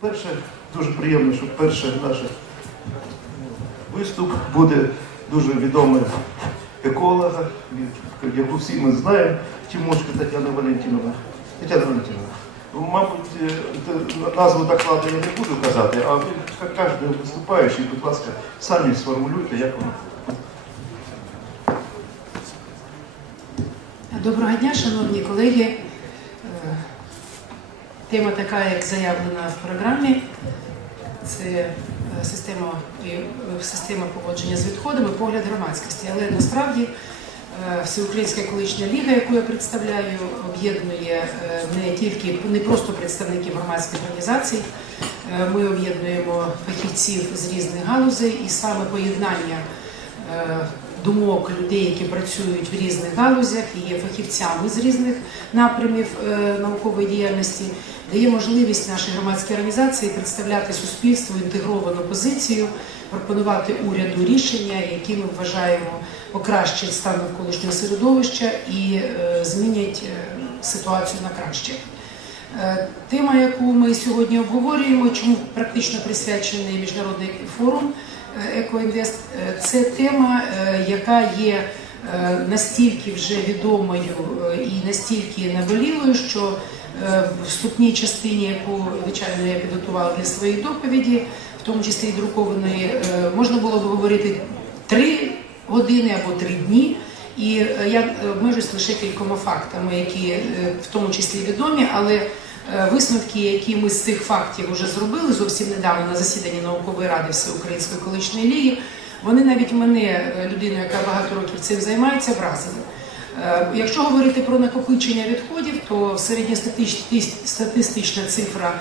Перше, дуже приємно, що перший наш виступ буде дуже відомий еколога, яку всі ми знаємо, Тимошка Тетяна Валентинова. Тетяна Валентинова. Мабуть, е, назву докладу я не буду казати, а ви, як кожен виступаючий, будь ласка, самі сформулюйте, як воно. Доброго дня, шановні колеги. Тема така, як заявлена в програмі. Це е, система, е, система поводження з відходами, погляд громадськості. Але насправді е, Всеукраїнська екологічна ліга, яку я представляю, об'єднує не тільки не просто представників громадських організацій. Ми об'єднуємо фахівців з різних галузей і саме поєднання думок людей, які працюють в різних галузях і є фахівцями з різних напрямів е, наукової діяльності, дає можливість нашій громадській організації представляти суспільству інтегровану позицію, пропонувати уряду рішення, які ми вважаємо покращать стан навколишнього середовища і е, змінять е, ситуацію на краще. Тема, яку ми сьогодні обговорюємо, чому практично присвячений міжнародний форум «Екоінвест», е, це тема, е, яка є е, настільки вже відомою і настільки наболілою, що вступній частині, яку звичайно я підготувала для своєї доповіді, в тому числі і друкованої, можна було б говорити три години або три дні. І я обмежусь лише кількома фактами, які в тому числі відомі, але висновки, які ми з цих фактів вже зробили зовсім недавно на засіданні наукової ради Всеукраїнської колишньої ліги, вони навіть мене, е, людину, яка багато років цим займається, вразили. Е, Якщо говорити про накопичення відходів, то середньостатистична цифра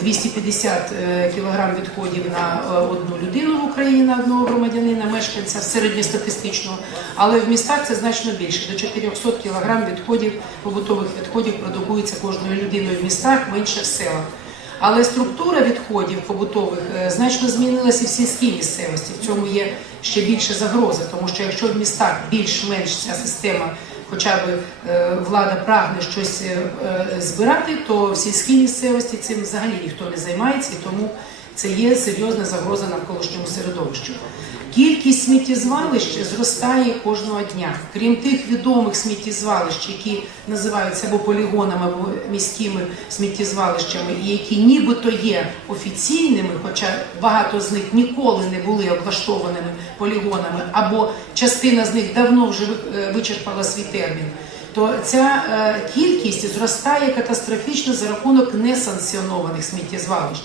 250 кг відходів на е, одну людину в Україні на одного громадянина, мешканця середньостатистичного, але в містах це значно більше. До 400 кг відходів, побутових відходів продукується кожною людиною в містах, менше в селах. Але структура відходів побутових е, значно змінилася в сільській місцевості. В цьому є ще більше загрози, тому що якщо в містах більш-менш ця система, хоча б е, влада прагне щось е, е, збирати, то в сільській місцевості цим взагалі ніхто не займається, і тому це є серйозна загроза навколишньому середовищу. Кількість сміттєзвалищ зростає кожного дня. Крім тих відомих сміттєзвалищ, які називаються або полігонами, або міськими сміттєзвалищами, і які нібито є офіційними, хоча багато з них ніколи не були облаштованими полігонами, або частина з них давно вже е, вичерпала свій термін. То ця е, кількість зростає катастрофічно за рахунок несанкціонованих сміттєзвалищ.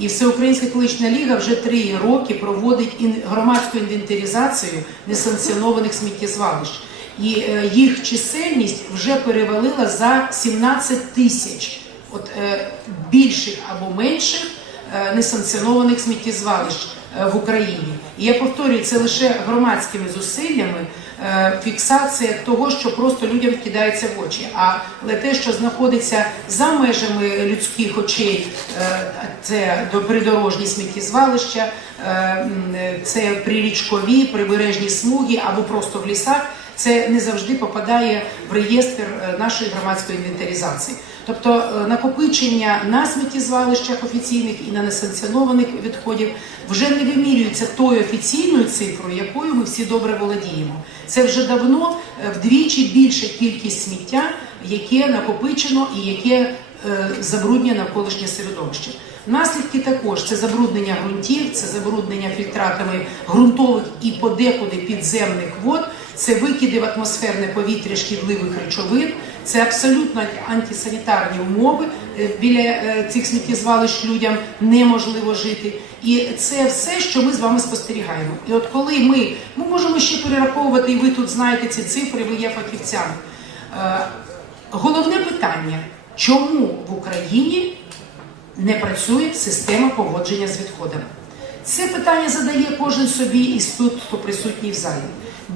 І Всеукраїнська екологічна ліга вже три роки проводить громадську інвентаризацію несанкціонованих сміттєзвалищ. І е, їх чисельність вже перевалила за 17 тисяч от, е, більших або менших е, несанкціонованих сміттєзвалищ в Україні. І я повторюю, це лише громадськими зусиллями фіксація того, що просто людям кидається в очі. Але те, що знаходиться за межами людських очей, е, це до- придорожні сміттєзвалища, е, це прирічкові, прибережні смуги або просто в лісах. Це не завжди попадає в реєстр е, нашої громадської інвентаризації. Тобто е, накопичення на сміттєзвалищах офіційних і на несанкціонованих відходів вже не вимірюється тою офіційною цифрою, якою ми всі добре володіємо. Це вже давно е, вдвічі більша кількість сміття, яке накопичено і яке забруднює навколишнє середовище. Наслідки також це забруднення ґрунтів, це забруднення фільтратами ґрунтових і подекуди підземних вод, це викиди в атмосферне повітря шкідливих речовин, це абсолютно антисанітарні умови. Е, Біля е, цих сміттєзвалищ людям неможливо жити. І це все, що ми з вами спостерігаємо. І от коли ми, ми можемо ще перераховувати, і ви тут знаєте ці цифри, ви є фахівцями. Е, Головне питання, чому в Україні не працює система поводження з відходами. Це питання задає кожен собі із тут, хто присутній в залі.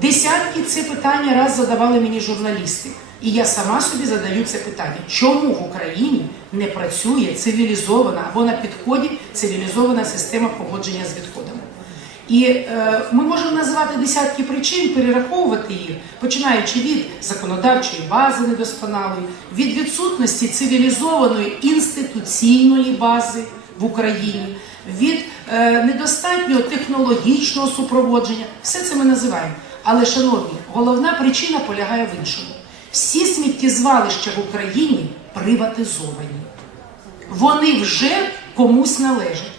Десятки це питання раз задавали мені журналісти. І я сама собі задаю це питання, чому в Україні не працює цивілізована або на підході цивілізована система поводження з відходами. І е, ми можемо називати десятки причин, перераховувати їх, починаючи від законодавчої бази недосконалої, від відсутності цивілізованої інституційної бази. в Україні, від е, недостатнього технологічного супроводження. Все це ми називаємо. Але, шановні, головна причина полягає в іншому. Всі сміттєзвалища в Україні приватизовані. Вони вже комусь належать.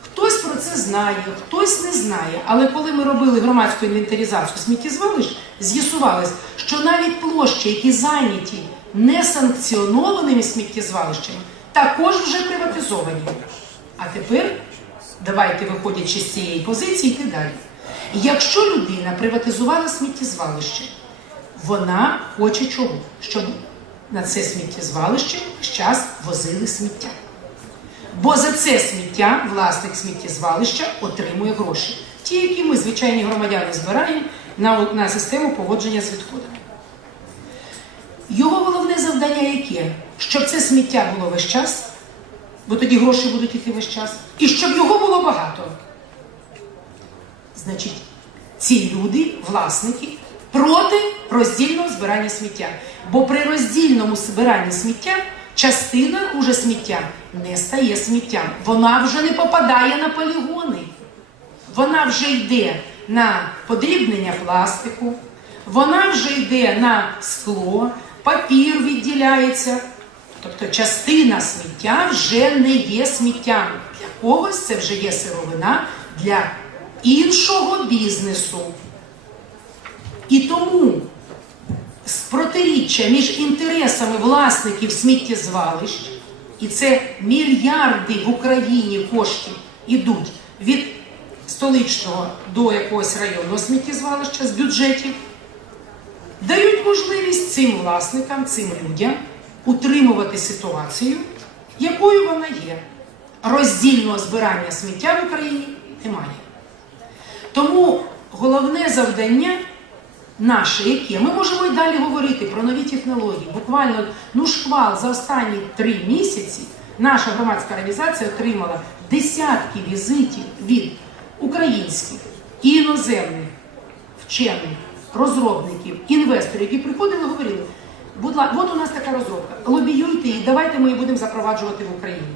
Хтось про це знає, хтось не знає. Але коли ми робили громадську інвентаризацію сміттєзвалищ, з'ясувалось, що навіть площі, які зайняті несанкціонованими сміттєзвалищами, також вже приватизовані. А тепер давайте, виходячи з цієї позиції, йти далі. Якщо людина приватизувала сміттєзвалище, вона хоче чого? Щоб на це сміттєзвалище весь час возили сміття. Бо за це сміття власник сміттєзвалища отримує гроші. Ті, які ми, звичайні громадяни, збираємо на, на систему поводження з відходами. Його головне завдання яке? Щоб це сміття було весь час, бо тоді гроші будуть йти весь час, і щоб його було багато. Значить, ці люди, власники, проти роздільного збирання сміття. Бо при роздільному збиранні сміття частина уже сміття не стає сміттям. Вона вже не попадає на полігони. Вона вже йде на подрібнення пластику, вона вже йде на скло, папір відділяється. Тобто частина сміття вже не є сміттям. Для когось це вже є сировина для іншого бізнесу. І тому протиріччя між інтересами власників сміттєзвалищ, і це мільярди в Україні коштів ідуть від столичного до якогось районного сміттєзвалища з бюджетів, дають можливість цим власникам, цим людям утримувати ситуацію, якою вона є. Роздільного збирання сміття в Україні немає. Тому головне завдання наше, яке ми можемо і далі говорити про нові технології. Буквально ну шквал за останні три місяці наша громадська організація отримала десятки візитів від українських і іноземних вчених, розробників, інвесторів, які приходили і говорили, будь ласка, от у нас така розробка, лобіюйте її, давайте ми її будемо запроваджувати в Україні.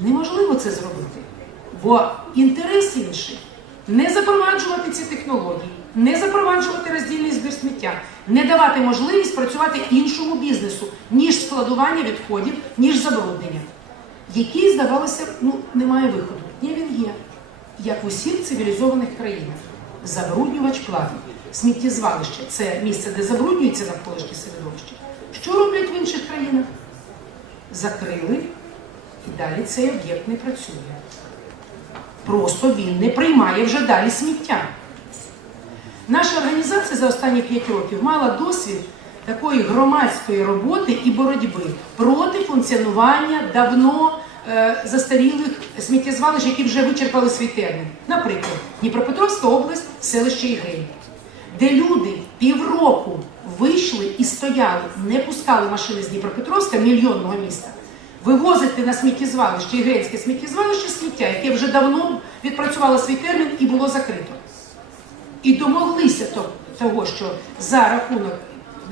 Неможливо це зробити, бо інтерес інший не запроваджувати ці технології, не запроваджувати роздільний збір сміття, не давати можливість працювати іншому бізнесу, ніж складування відходів, ніж забруднення, який, здавалося, ну, немає виходу. Ні, він є, як у всіх цивілізованих країнах. Забруднювач платить. Сміттєзвалище це місце, де забруднюється навколишнє середовище. Що роблять в інших країнах? Закрили, і далі цей об'єкт не працює. Просто він не приймає вже далі сміття. Наша організація за останні 5 років мала досвід такої громадської роботи і боротьби проти функціонування давно е, застарілих сміттєзвалищ, які вже вичерпали свій термін. Наприклад, Дніпропетровська область, селище Ігрень, де люди півроку вийшли і стояли, не пускали машини з Дніпропетровська, мільйонного міста, вивозити на сміттєзвалище, ігрецьке сміттєзвалище сміття, яке вже давно відпрацювало свій термін і було закрито. І домоглися того, що за рахунок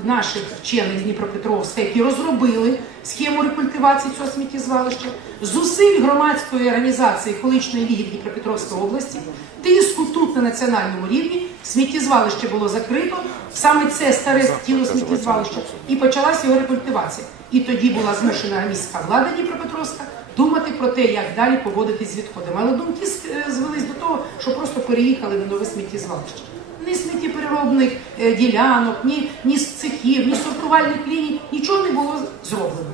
наших вчених з Дніпропетровська, які розробили схему рекультивації цього сміттєзвалища, зусиль громадської організації Колишньої ліги Дніпропетровської області, тиску тут на національному рівні, сміттєзвалище було закрито, саме це старе тіло сміттєзвалища, і почалася його рекультивація. І тоді була змушена міська влада Дніпропетровська думати про те, як далі поводитись з відходами. Але думки е, звелись до того, що просто переїхали на нове сміттєзвалище. Ні сміттєпереробних е, ділянок, ні, ні з цехів, ні сортувальних ліній, нічого не було зроблено.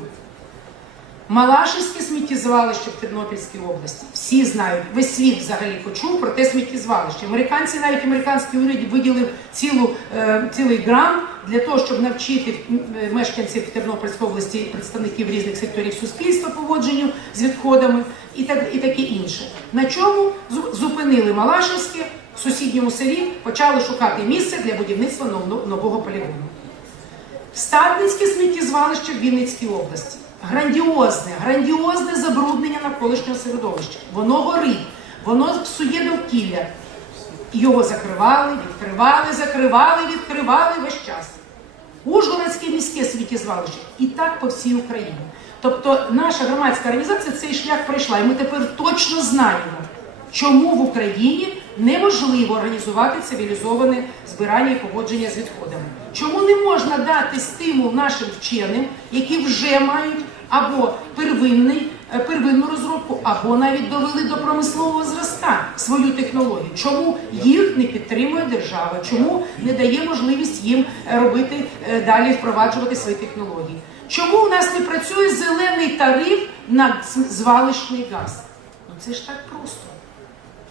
Малашівське сміттєзвалище в Тернопільській області. Всі знають, весь світ взагалі почув про те сміттєзвалище. Американці, навіть американський уряд виділив цілу, е, цілий грант для того, щоб навчити е, мешканців Тернопільської області, представників різних секторів суспільства поводженню з відходами і так і таке інше. На чому зупинили Малашівське в сусідньому селі, почали шукати місце для будівництва нов- нового полігону. Стадницьке сміттєзвалище в Вінницькій області. Грандіозне, грандіозне забруднення навколишнього середовища. Воно горить, воно псує довкілля. Його закривали, відкривали, закривали, відкривали весь час. Ужгородське міське сміттєзвалище і так по всій Україні. Тобто наша громадська організація цей шлях пройшла, і ми тепер точно знаємо, чому в Україні неможливо організувати цивілізоване збирання і поводження з відходами. Чому не можна дати стимул нашим вченим, які вже мають або первинний, е, первинну розробку, або навіть довели до промислового зразка свою технологію. Чому їх не підтримує держава? Чому не дає можливість їм е, робити е, далі впроваджувати свої технології? Чому у нас не працює зелений тариф на звалищний газ? Ну це ж так просто.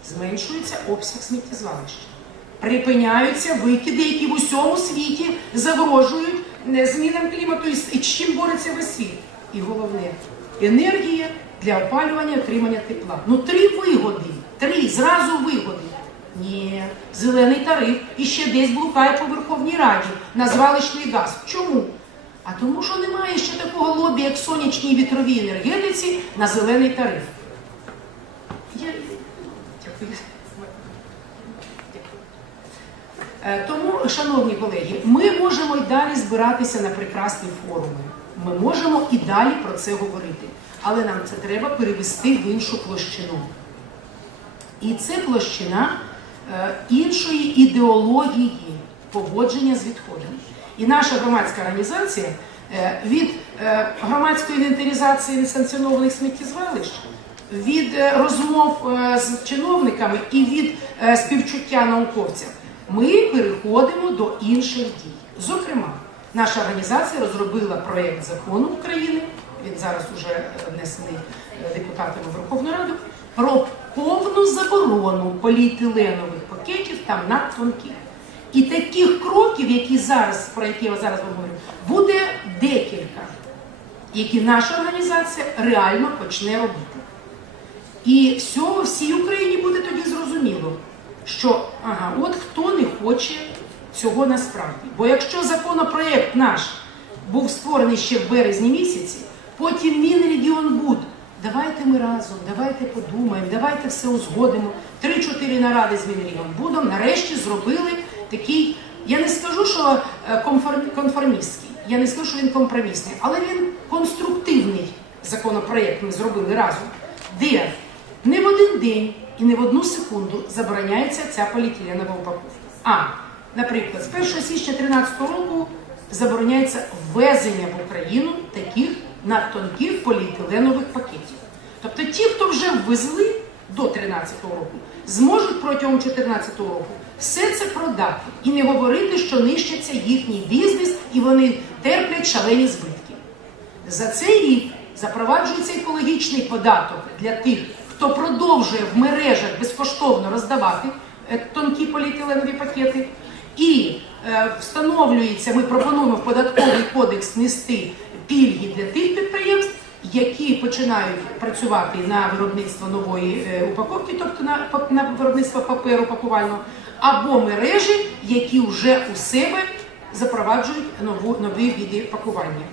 Зменшується обсяг сміттєзвалища. Припиняються викиди, які в усьому світі загрожують е, змінам клімату і з чим бореться весь світ. І головне енергія для опалювання, і отримання тепла. Ну три вигоди. Три зразу вигоди. Ні, зелений тариф і ще десь блукає по Верховній Раді на звалищний газ. Чому? А тому, що немає ще такого лобі, як сонячній і вітровій енергетиці на зелений тариф. Я... Дякую. Е, Тому, шановні колеги, ми можемо і далі збиратися на прекрасні форуми. Ми можемо і далі про це говорити. Але нам це треба перевести в іншу площину. І це площина е, іншої ідеології поводження з відходами. І наша громадська організація е, від е, громадської інвентаризації несанкціонованих сміттєзвалищ, від е, розмов е, з чиновниками і від е, співчуття науковцям, ми переходимо до інших дій. Зокрема, наша організація розробила проєкт закону України. Він зараз уже внесений е, депутатами в Верховну Раду про повну заборону поліетиленових пакетів там надтонких. І таких кроків, які зараз, про які я зараз говорю, буде декілька, які наша організація реально почне робити. І всьому всій Україні буде тоді зрозуміло, що ага, от хто не хоче цього насправді. Бо якщо законопроект наш був створений ще в березні місяці, потім Мінрегіонбуд, давайте ми разом, давайте подумаємо, давайте все узгодимо. Три-чотири наради з Мінрегіонбудом нарешті зробили такий, я не скажу, що е, конформістський, я не скажу, що він компромісний, але він конструктивний законопроект ми зробили разом, де не в один день і не в одну секунду забороняється ця поліетиленова упаковка. А, наприклад, з 1 січня 2013 року забороняється ввезення в Україну таких надтонких поліетиленових пакетів. Тобто ті, хто вже ввезли до 2013 року, зможуть протягом 2014 року все це продати і не говорити, що нищиться їхній бізнес і вони терплять шалені збитки. За цей рік запроваджується екологічний податок для тих, хто продовжує в мережах безкоштовно роздавати е, тонкі поліетиленові пакети. І е, встановлюється, ми пропонуємо в податковий кодекс нести пільги для тих підприємств, які починають працювати на виробництво нової е, упаковки, тобто на, на виробництво паперу пакувального, або мережі, які вже у себе запроваджують нову, нові види пакування.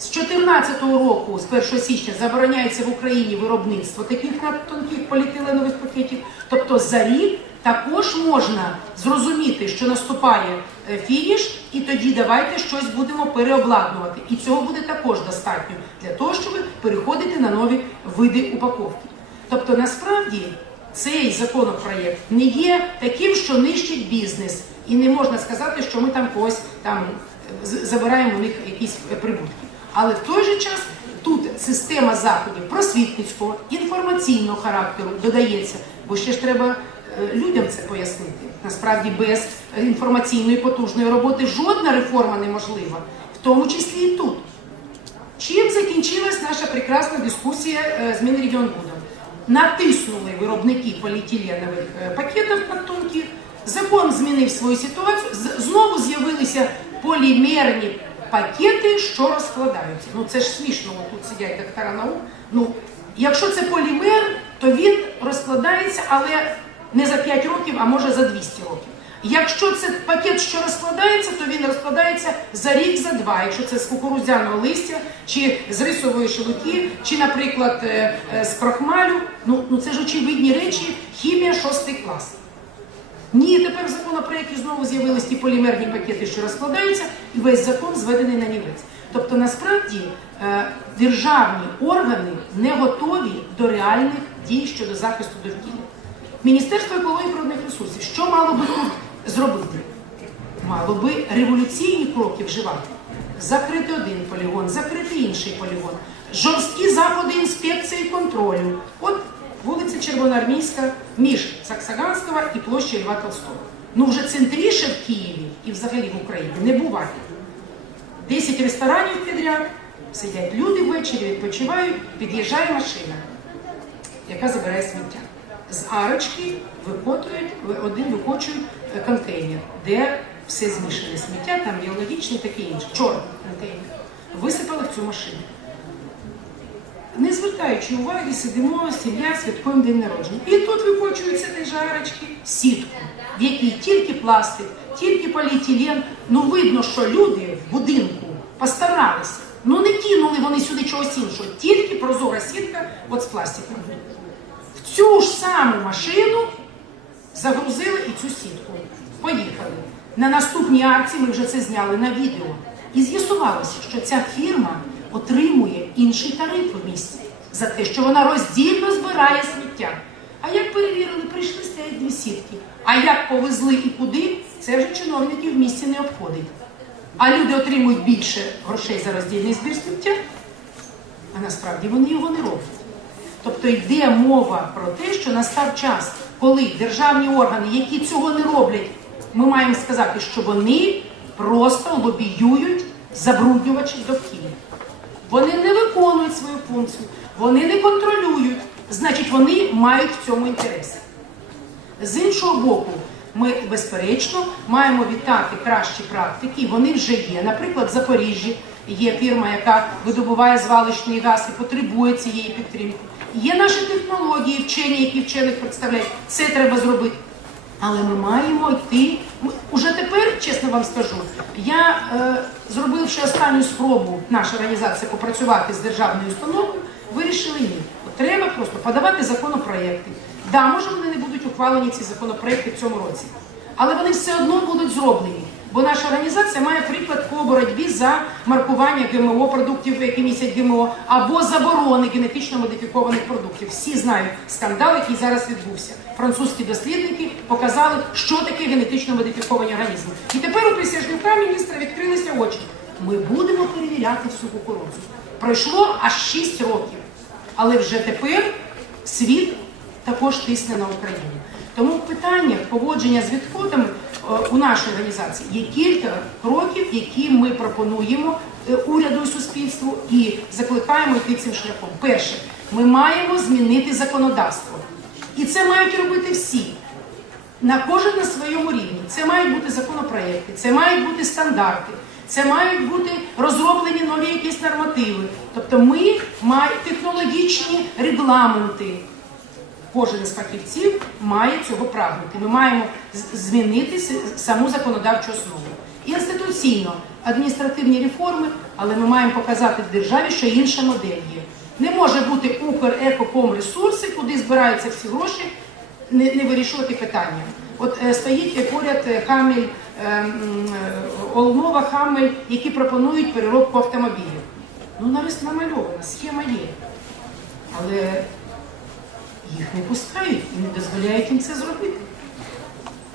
З 2014 року, з 1 січня, забороняється в Україні виробництво таких надтонких поліетиленових пакетів. Тобто за рік також можна зрозуміти, що наступає е, фініш, і тоді давайте щось будемо переобладнувати. І цього буде також достатньо для того, щоб переходити на нові види упаковки. Тобто, насправді цей законопроєкт не є таким, що нищить бізнес, і не можна сказати, що ми там когось там забираємо у них якісь е, прибутки. Але в той же час тут система заходів просвітницького, інформаційного характеру додається, бо ще ж треба е, людям це пояснити. Насправді без інформаційної потужної роботи жодна реформа неможлива, в тому числі і тут. Чим закінчилась наша прекрасна дискусія е, з Мінрегіонбудом? Натиснули виробники поліетиленових е, пакетів картонків, закон змінив свою ситуацію, знову з'явилися полімерні пакети, що розкладаються. Ну це ж смішно, тут сидять доктора наук. Ну, якщо це полімер, то він розкладається, але не за 5 років, а може за 200 років. Якщо це пакет, що розкладається, то він розкладається за рік, за два. Якщо це з кукурудзяного листя, чи з рисової шелухи, чи, наприклад, е, е, з крохмалю. Ну, ну це ж очевидні речі, хімія шостий клас. Ні, тепер в законопроекті знову з'явились ті полімерні пакети, що розкладаються, і весь закон зведений на нівець. Тобто, насправді е, державні органи не готові до реальних дій щодо захисту довкілля. Міністерство екології природних ресурсів, що мало би тут зробити? Мало би революційні кроки вживати. Закрити один полігон, закрити інший полігон, жорсткі заходи інспекції і контролю. От вулиця Червоноармійська між Саксаганського і площею Льва Толстого. Ну вже центріше в Києві і взагалі в Україні не буває. 10 ресторанів підряд, сидять люди ввечері, відпочивають, під'їжджає машина, яка забирає сміття. З арочки викотують, один викочують е, контейнер, де все змішане сміття, там біологічне, таке інше. Чорний контейнер. Висипали в цю машину. Не звертаючи уваги, сидимо, сім'я, святкуємо день народження. І тут викочуються ті жарочки сітку, в якій тільки пластик, тільки поліетилен. Ну видно, що люди в будинку постаралися. Ну не кинули вони сюди чогось іншого, тільки прозора сітка от з пластиком. В цю ж саму машину загрузили і цю сітку. Поїхали. На наступній акції ми вже це зняли на відео. І з'ясувалося, що ця фірма отримує інший тариф у місті за те, що вона роздільно збирає сміття. А як перевірили, прийшли стоять дві сітки. А як повезли і куди, це вже чиновників в місті не обходить. А люди отримують більше грошей за роздільний збір сміття, а насправді вони його не роблять. Тобто йде мова про те, що настав час, коли державні органи, які цього не роблять, ми маємо сказати, що вони просто лобіюють забруднювачів довкілля. Вони не виконують свою функцію, вони не контролюють, значить, вони мають в цьому інтерес. З іншого боку, ми безперечно маємо вітати кращі практики, вони вже є. Наприклад, в Запоріжжі є фірма, яка видобуває звалищний газ і потребує цієї підтримки. Є наші технології, вчені, які вчених представляють. Це треба зробити. Але ми маємо йти. Уже тепер, чесно вам скажу, я е, зробивши останню спробу, наша організація попрацювати з державною установою, вирішили ні. Треба просто подавати законопроекти. Да, може вони не будуть ухвалені ці законопроекти в цьому році, але вони все одно будуть зроблені. Бо наша організація має приклад по боротьбі за маркування ГМО продуктів, які містять ГМО, або заборони генетично модифікованих продуктів. Всі знають скандал, який зараз відбувся. Французькі дослідники показали, що таке генетично модифіковані організми. І тепер у присяжника міністра відкрилися очі. Ми будемо перевіряти всю кукурудзу. Пройшло аж 6 років, але вже тепер світ також тисне на Україну. Тому в питаннях поводження з відходами е, у нашій організації є кілька кроків, які ми пропонуємо е, уряду і суспільству і закликаємо йти цим шляхом. Перше, ми маємо змінити законодавство. І це мають робити всі. На кожен на своєму рівні. Це мають бути законопроекти, це мають бути стандарти, це мають бути розроблені нові якісь нормативи. Тобто ми маємо технологічні регламенти. Кожен із фахівців має цього прагнути. Ми маємо змінити саму законодавчу основу. Інституційно адміністративні реформи, але ми маємо показати в державі, що інша модель є. Не може бути Укрекокомресурси, куди збираються всі гроші, не, не вирішувати питання. От е, стоїть поряд е, Хамель, е, е, Олнова, Хамель, які пропонують переробку автомобілів. Ну, навіть намальована, схема є. Але їх не пускають і не дозволяють їм це зробити.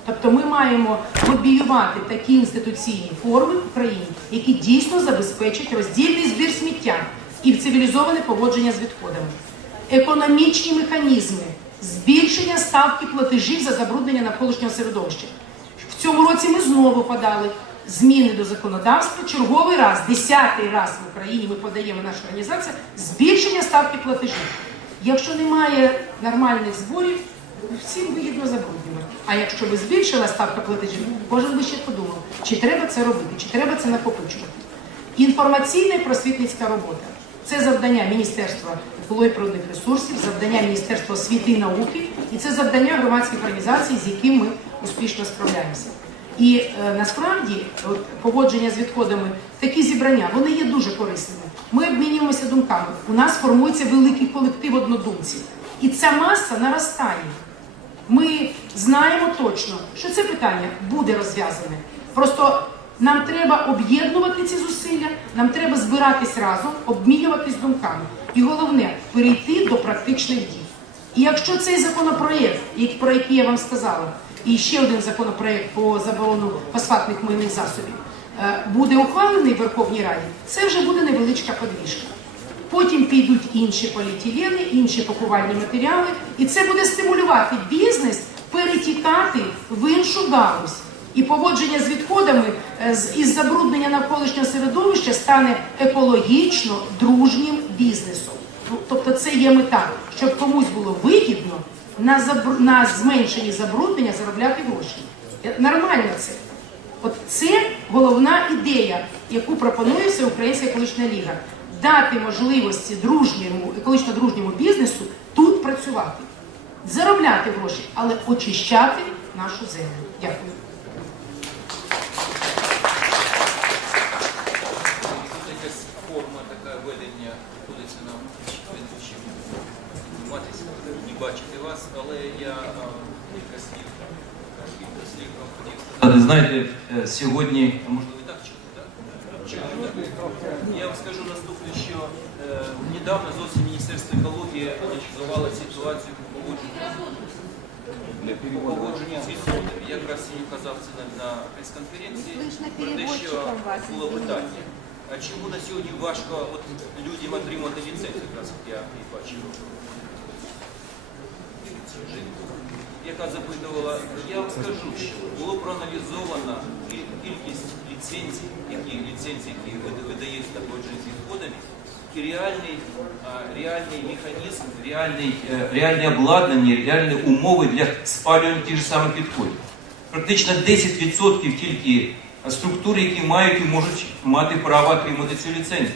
Тобто ми маємо лобіювати такі інституційні форми в Україні, які дійсно забезпечать роздільний збір сміття і цивілізоване поводження з відходами, економічні механізми, збільшення ставки платежів за забруднення навколишнього середовища. В цьому році ми знову подали зміни до законодавства. Черговий раз, десятий раз в Україні ми подаємо наша організація збільшення ставки платежів. Якщо немає нормальних зборів, всім вигідно забруднювати. А якщо би збільшила ставка платежів, кожен би ще подумав, чи треба це робити, чи треба це накопичувати. Інформаційна і просвітницька робота це завдання Міністерства екології природних ресурсів, завдання Міністерства освіти і науки, і це завдання громадських організацій, з яким ми успішно справляємося. І е, насправді от, поводження з відходами, такі зібрання, вони є дуже корисними. Ми обмінюємося думками. У нас формується великий колектив однодумців. І ця маса наростає. Ми знаємо точно, що це питання буде розв'язане. Просто Нам треба об'єднувати ці зусилля, нам треба збиратись разом, обмінюватись думками. І головне перейти до практичних дій. І якщо цей законопроєкт, про який я вам сказала, і ще один законопроєкт по заборону фосфатних мильних засобів, е, буде ухвалений в Верховній Раді, це вже буде невеличка подвіжка. Потім підуть інші поліетилени, інші пакувальні матеріали, і це буде стимулювати бізнес перетікати в іншу галузь. І поводження з відходами е, із забруднення навколишнього середовища стане екологічно дружнім бізнесом. Ну, Тобто це є мета, щоб комусь було вигідно на, забру- на зменшенні забруднення заробляти гроші. Е, Нормально це. От це головна ідея, яку пропонує Всеукраїнська екологічна ліга. Дати можливості дружньому, екологічно дружньому бізнесу тут працювати, заробляти гроші, але очищати нашу землю. Дякую. Тут якась форма така ведення виходиться нам ведучим зніматися, не бачити вас, але я а, кілька слів, а, кілька слів вам хотів сказати. Знаєте, е, сьогодні, а можливо і так чути, так? Так? Я вам скажу наступне, що е, недавно зовсім Міністерство екології аналізувало ситуацію по поводженню по поводженню з відходами. Я якраз і казав це на, прес-конференції про те, що було питання. А чому на сьогодні важко от, людям отримати ліцензію, якраз от я і бачив яка запитувала, я вам скажу, що було проаналізовано кількість ліцензій, які ліцензії, які вида- видають з відходами, і реальний, реальний механізм, реальний, е, реальне обладнання, реальні умови для спалювання тих же самих відходів. Практично 10% тільки структур, які мають і можуть мати право отримати цю ліцензію.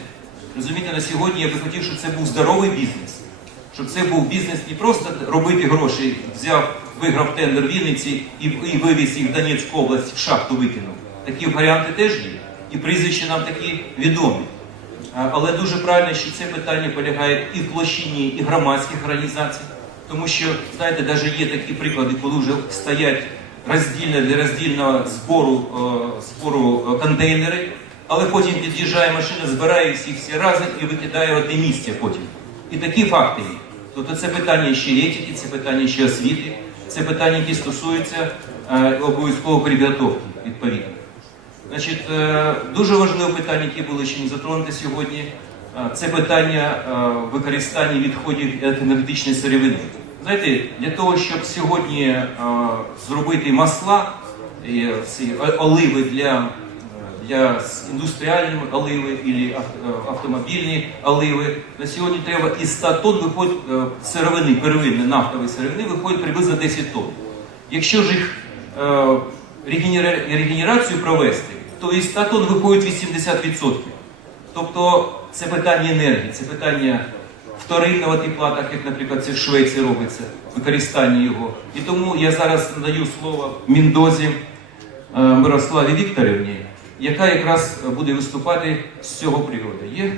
Розумієте, на сьогодні я би хотів, щоб це був здоровий бізнес. Щоб це був бізнес не просто робити гроші, взяв, виграв тендер Вінниці і, і вивіз їх в Донецьку область, в шахту викинув. Такі варіанти теж є. І прізвища нам такі відомі. Але дуже правильно, що це питання полягає і в площині, і громадських організацій. Тому що, знаєте, навіть є такі приклади, коли вже стоять роздільно для роздільного збору, е, збору е, контейнери, але потім під'їжджає машина, збирає всіх всі разом і викидає в одне місце потім. І такі факти є. Тобто це питання ще етики, це питання ще освіти, це питання, які стосуються е, обов'язкової підготовки відповідно. Значить, е, дуже важливе питання, яке було ще не затронуте сьогодні, е, це питання використання відходів енергетичної сировини. Знаєте, для того, щоб сьогодні зробити масла, оливи для, е, для с- індустріальної оливи і автомобільні оливи, на сьогодні треба із 100 тонн виходить е, сировини, первинної нафтової сировини, виходить приблизно 10 тонн. Якщо ж їх е, регенерацію провести, то із 100 тонн виходить 80%. Тобто це питання енергії, це питання вторинного тепла, так як, наприклад, це в Швеції робиться, використання його. І тому я зараз надаю слово Міндозі е, Мирославі Вікторівні, яка якраз буде виступати з цього приводу. Є?